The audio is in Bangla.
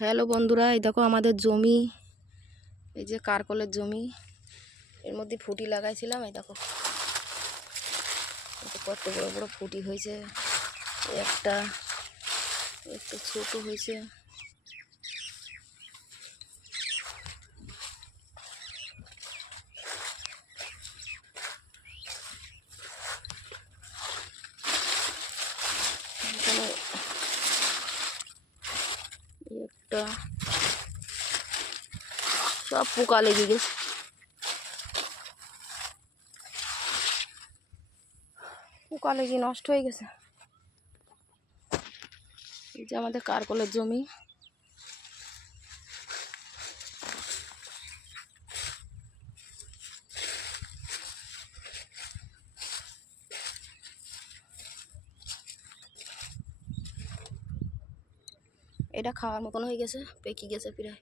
হ্যালো বন্ধুরা, এই দেখো আমাদের জমি। এই যে কারকলের জমি, এর মধ্যে ফুটি লাগাইছিলাম। এই দেখো কত বড় বড় ফুটি হয়েছে। একটা একটু ছোট হয়েছে। এখানে একটা সব পোকা লেগে গেছে। পোকা লেগে নষ্ট হয়ে গেছে। এই যে আমাদের কারকলের জমি। এটা খাওয়ার মতন হয়ে গেছে, পেকে গেছে প্রায়।